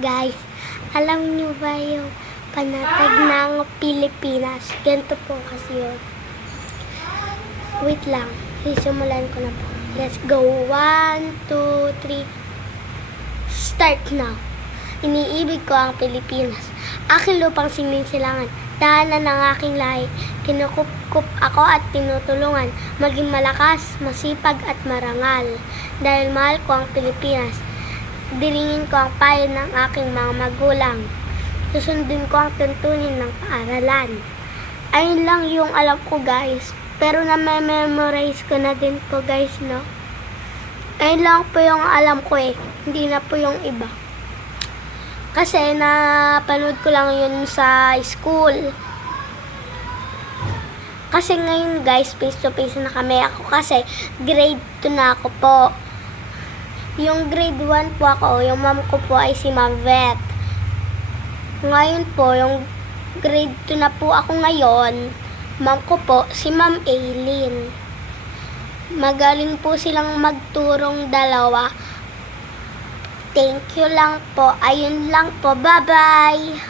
Guys, alam niyo ba yung panatag ng Pilipinas? Ganito po kasi yun. Wait lang. Sisimulan ko na po. Let's go. 1, 2, 3. Start now. Iniibig ko ang Pilipinas. Aking lupang sininsilangan. Daanan ng aking lahi. Kinukup ako at tinutulungan. Maging malakas, masipag at marangal. Dahil mahal ko ang Pilipinas. Dilingin ko ang payo ng aking mga magulang. Susundin ko ang tuntunin ng paaralan. Ayun lang yung alam ko, guys. Pero na-memorize ko na din po, guys, no? Ayun lang po yung alam ko eh. Hindi na po yung iba. Kasi napanood ko lang yun sa school. Kasi ngayon, guys, face to face na kami. Ako kasi grade 2 na ako po. Yung grade 1 po ako, yung mom ko po ay si Ma'am Vet. Ngayon po, yung grade 2 na po ako ngayon, mom ko po si Ma'am Aileen. Magaling po silang magturong dalawa. Thank you lang po. Ayun lang po. Bye-bye!